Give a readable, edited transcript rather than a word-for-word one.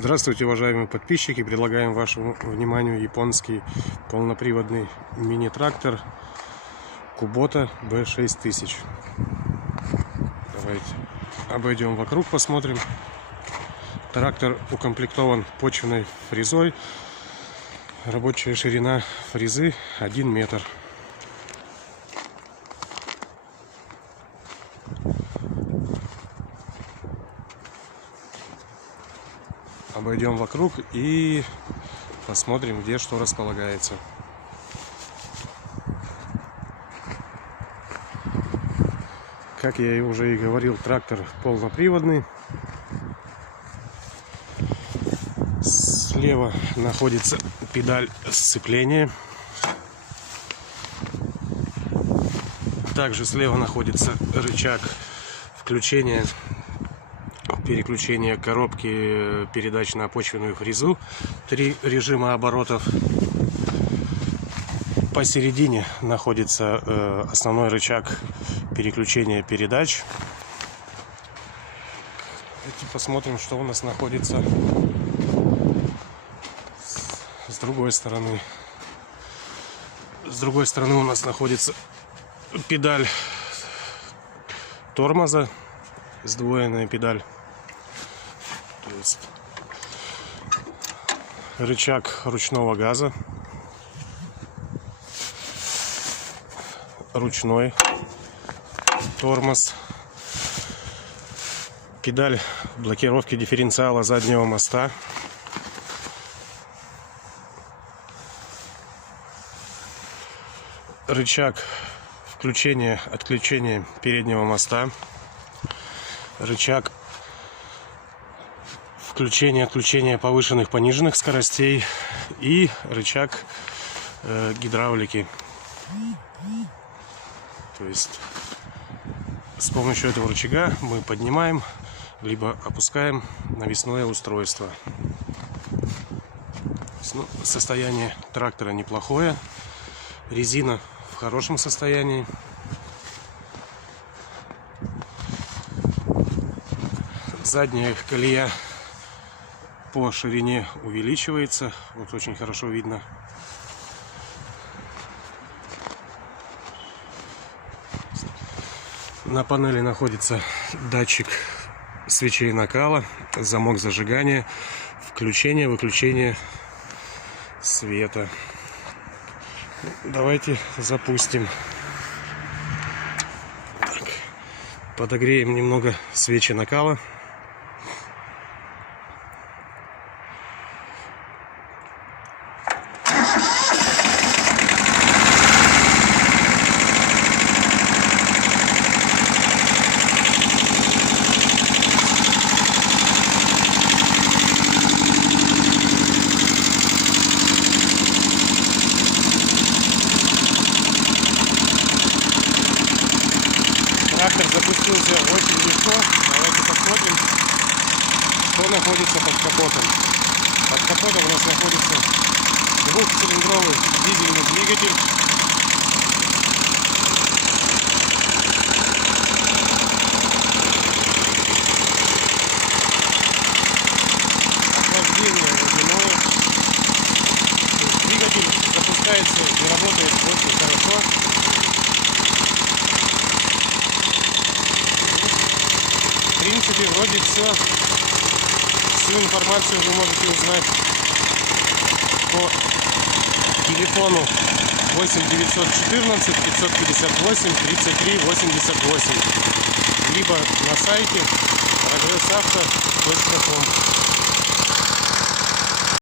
Здравствуйте, уважаемые подписчики! Предлагаем вашему вниманию японский полноприводный мини-трактор Kubota B6000. Давайте обойдем вокруг, посмотрим. Трактор укомплектован почвенной фрезой. Рабочая ширина фрезы 1 метр. Обойдем вокруг и посмотрим, где что располагается. Как я уже и говорил, трактор полноприводный. Слева находится педаль сцепления. Также слева находится рычаг включения, переключение коробки передач на почвенную фрезу. 3 режима оборотов. Посередине находится основной рычаг переключения передач. Давайте посмотрим, что у нас находится с другой стороны. С другой стороны у нас находится педаль тормоза, сдвоенная педаль. То есть рычаг ручного газа, ручной тормоз, педаль блокировки дифференциала заднего моста, рычаг включения-отключения переднего моста, рычаг включения-отключения повышенных пониженных скоростей и рычаг гидравлики. То есть с помощью этого рычага мы поднимаем либо опускаем навесное устройство. Состояние трактора неплохое, резина в хорошем состоянии. Задняя колея по ширине увеличивается, вот очень хорошо видно. На панели находится датчик свечей накала, замок зажигания, включение-выключение света. Давайте запустим. Так, подогреем немного свечи накала. Трактор запустился очень легко. Давайте посмотрим, что находится под капотом. Под капотом у нас находится двухцилиндровый дизельный двигатель. Охлаждение водяное. Двигатель запускается и работает очень хорошо. В принципе, вроде все. Всю информацию вы можете узнать по телефону 8 914 558 33 88, либо на сайте progressauto.com.